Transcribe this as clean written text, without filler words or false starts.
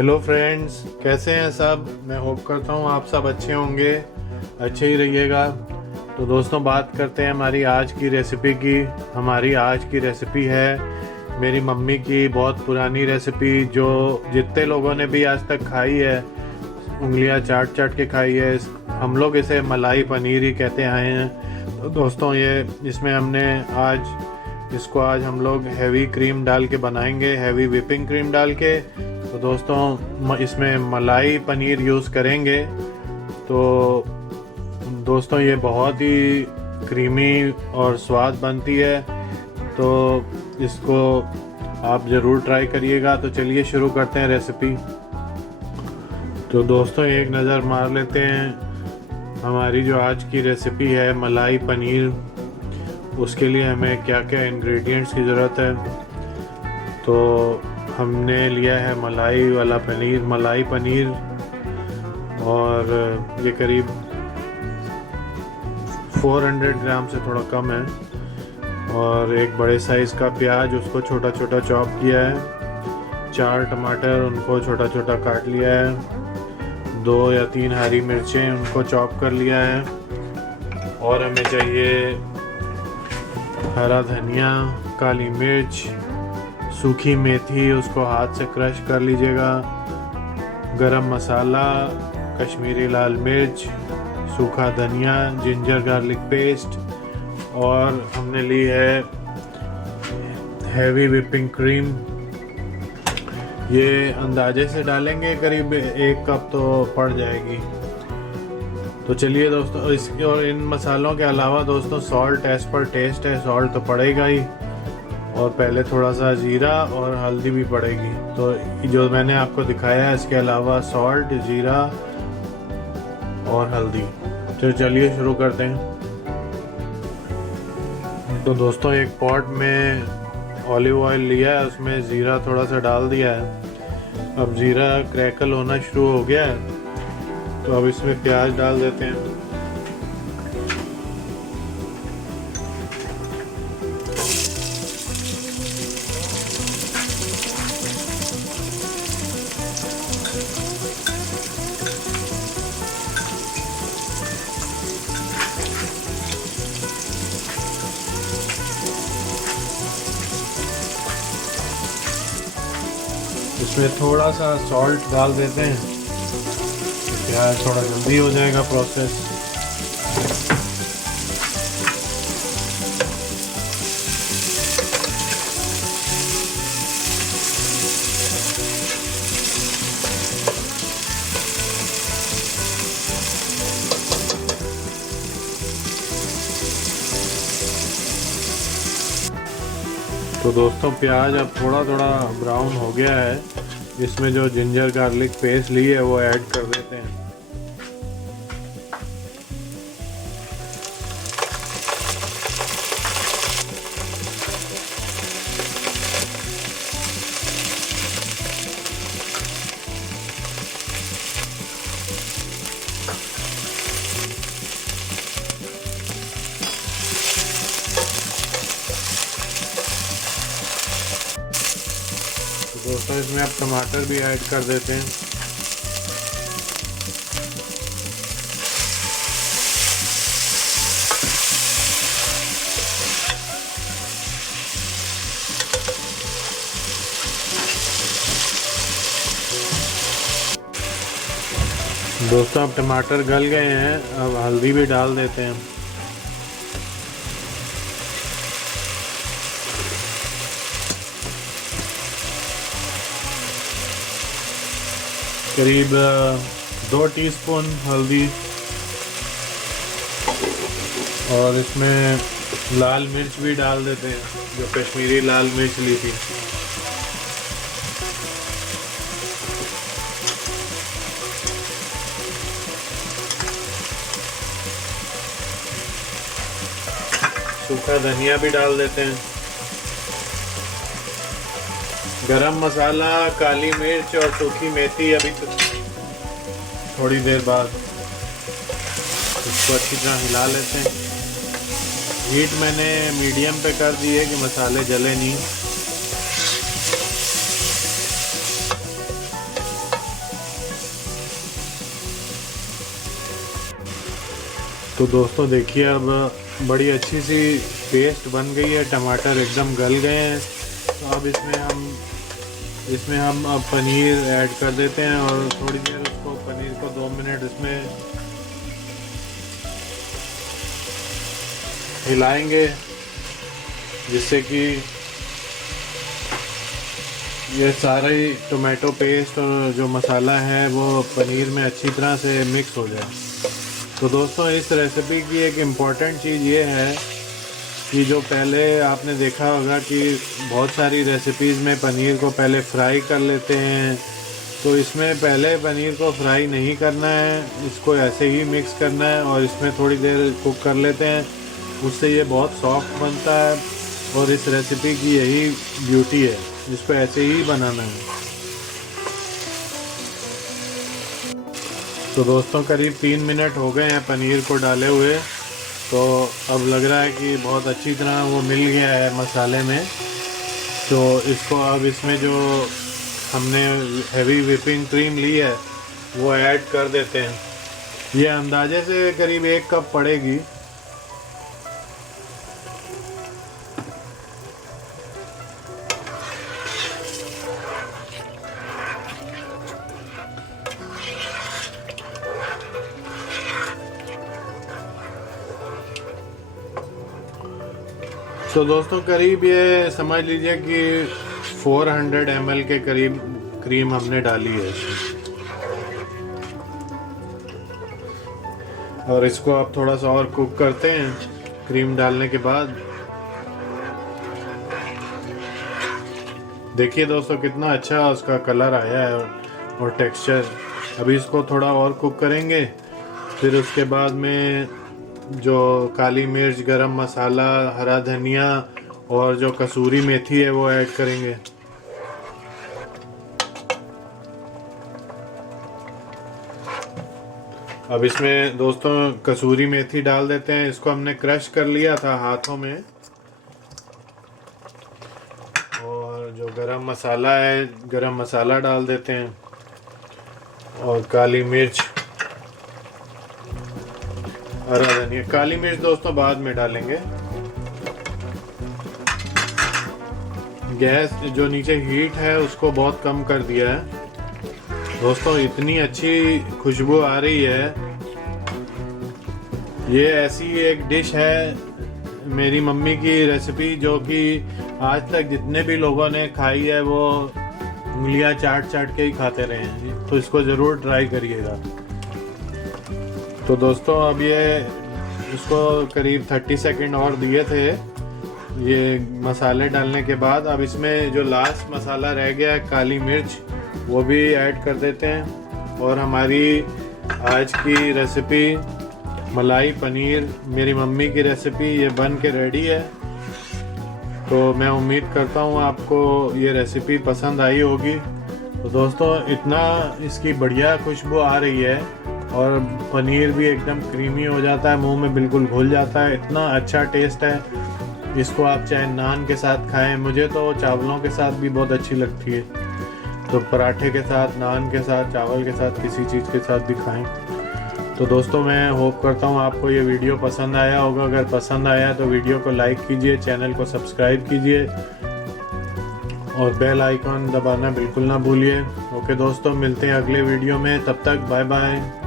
Hello friends, कैसे हैं सब। मैं होप करता हूँ आप सब अच्छे होंगे, अच्छे ही रहिएगा। तो दोस्तों, बात करते हैं हमारी आज की रेसिपी की। हमारी आज की रेसिपी है मेरी मम्मी की बहुत पुरानी रेसिपी, जो जितने लोगों ने भी आज तक खाई है उंगलियां चाट चाट के खाई है। हम लोग इसे मलाई पनीर ही कहते आए हैं। तो दोस्तों, इसमें हमने आज हम लोग हैवी क्रीम डाल के बनाएंगे, हैवी व्हिपिंग क्रीम डाल के। तो दोस्तों, इसमें मलाई पनीर यूज़ करेंगे। तो दोस्तों, ये बहुत ही क्रीमी और स्वाद बनती है, तो इसको आप ज़रूर ट्राई करिएगा। तो चलिए शुरू करते हैं रेसिपी। तो दोस्तों, एक नज़र मार लेते हैं हमारी जो आज की रेसिपी है मलाई पनीर, उसके लिए हमें क्या क्या इंग्रेडिएंट्स की ज़रूरत है। तो हमने लिया है मलाई पनीर, और ये करीब 400 ग्राम से थोड़ा कम है। और एक बड़े साइज़ का प्याज, उसको छोटा छोटा चॉप किया है। 4 टमाटर, उनको छोटा छोटा काट लिया है। 2 या 3 हरी मिर्चें, उनको चॉप कर लिया है। और हमें चाहिए हरा धनिया, काली मिर्च, सूखी मेथी, उसको हाथ से क्रश कर लीजिएगा। गरम मसाला, कश्मीरी लाल मिर्च, सूखा धनिया, जिंजर गार्लिक पेस्ट, और हमने ली है हैवी व्हिपिंग क्रीम। ये अंदाजे से डालेंगे, करीब 1 कप तो पड़ जाएगी। तो चलिए दोस्तों, इसके और इन मसालों के अलावा दोस्तों सॉल्ट एज पर टेस्ट है, सॉल्ट तो पड़ेगा ही। और पहले थोड़ा सा जीरा और हल्दी भी पड़ेगी। तो जो मैंने आपको दिखाया है, इसके अलावा सॉल्ट, जीरा और हल्दी। तो चलिए शुरू करते हैं। तो दोस्तों, एक पॉट में ऑलिव ऑयल लिया है, उसमें ज़ीरा थोड़ा सा डाल दिया है। अब ज़ीरा क्रैकल होना शुरू हो गया है, तो अब इसमें प्याज डाल देते हैं। इसमें थोड़ा सा सॉल्ट डाल देते हैं, प्याज थोड़ा जल्दी हो जाएगा प्रोसेस। तो दोस्तों, प्याज अब थोड़ा थोड़ा ब्राउन हो गया है। इसमें जो जिंजर गार्लिक पेस्ट ली है वो ऐड कर देते हैं। दोस्तों, इसमें अब टमाटर भी ऐड कर देते हैं। दोस्तों, अब टमाटर गल गए हैं, अब हल्दी भी डाल देते हैं। करीब 2 टीस्पून हल्दी। और इसमें लाल मिर्च भी डाल देते हैं, जो कश्मीरी लाल मिर्च ली थी। सूखा धनिया भी डाल देते हैं। गरम मसाला, काली मिर्च और सूखी मेथी अभी तो थोड़ी देर बाद इसको अच्छी तरह हिला लेते हैं। हीट मैंने मीडियम पे कर दी है कि मसाले जले नहीं। तो दोस्तों देखिए अब बड़ी अच्छी सी पेस्ट बन गई है, टमाटर एकदम गल गए हैं। तो अब इसमें हम अब पनीर ऐड कर देते हैं और थोड़ी देर उसको पनीर को 2 मिनट इसमें हिलाएंगे, जिससे कि ये सारे टोमेटो पेस्ट और जो मसाला है वो पनीर में अच्छी तरह से मिक्स हो जाए। तो दोस्तों इस रेसिपी की एक इम्पॉर्टेंट चीज़ ये है कि जो पहले आपने देखा होगा कि बहुत सारी रेसिपीज़ में पनीर को पहले फ्राई कर लेते हैं, तो इसमें पहले पनीर को फ्राई नहीं करना है, इसको ऐसे ही मिक्स करना है और इसमें थोड़ी देर कुक कर लेते हैं। उससे ये बहुत सॉफ्ट बनता है और इस रेसिपी की यही ब्यूटी है, इसको ऐसे ही बनाना है। तो दोस्तों करीब 3 मिनट हो गए हैं पनीर को डाले हुए, तो अब लग रहा है कि बहुत अच्छी तरह वो मिल गया है मसाले में। तो इसको अब इसमें जो हमने हेवी व्हिपिंग क्रीम ली है वो ऐड कर देते हैं। ये अंदाजे से करीब 1 कप पड़ेगी। तो दोस्तों करीब ये समझ लीजिए कि 400 ml के करीब क्रीम हमने डाली है इसमें। और इसको आप थोड़ा सा और कुक करते हैं क्रीम डालने के बाद। देखिए दोस्तों कितना अच्छा उसका कलर आया है और टेक्सचर। अभी इसको थोड़ा और कुक करेंगे, फिर उसके बाद में जो काली मिर्च, गरम मसाला, हरा धनिया और जो कसूरी मेथी है वो ऐड करेंगे। अब इसमें दोस्तों कसूरी मेथी डाल देते हैं। इसको हमने क्रश कर लिया था हाथों में। और जो गरम मसाला है, गरम मसाला डाल देते हैं और काली मिर्च, हरा धनिया। काली मिर्च दोस्तों बाद में डालेंगे। गैस जो नीचे हीट है उसको बहुत कम कर दिया है। दोस्तों इतनी अच्छी खुशबू आ रही है। ये ऐसी एक डिश है मेरी मम्मी की रेसिपी जो कि आज तक जितने भी लोगों ने खाई है वो उंगलियां चाट चाट के ही खाते रहे हैं। तो इसको ज़रूर ट्राई करिएगा। तो दोस्तों अब ये इसको करीब 30 सेकंड और दिए थे ये मसाले डालने के बाद। अब इसमें जो लास्ट मसाला रह गया है काली मिर्च, वो भी ऐड कर देते हैं। और हमारी आज की रेसिपी मलाई पनीर, मेरी मम्मी की रेसिपी, ये बन के रेडी है। तो मैं उम्मीद करता हूँ आपको ये रेसिपी पसंद आई होगी। तो दोस्तों इतना इसकी बढ़िया खुशबू आ रही है और पनीर भी एकदम क्रीमी हो जाता है, मुंह में बिल्कुल घुल जाता है। इतना अच्छा टेस्ट है। इसको आप चाहे नान के साथ खाएं, मुझे तो चावलों के साथ भी बहुत अच्छी लगती है। तो पराठे के साथ, नान के साथ, चावल के साथ, किसी चीज़ के साथ भी खाएं। तो दोस्तों मैं होप करता हूँ आपको ये वीडियो पसंद आया होगा। अगर पसंद आया तो वीडियो को लाइक कीजिए, चैनल को सब्सक्राइब कीजिए और बेल आइकॉन दबाना बिल्कुल ना भूलिए। ओके दोस्तों, मिलते हैं अगले वीडियो में। तब तक बाय बाय।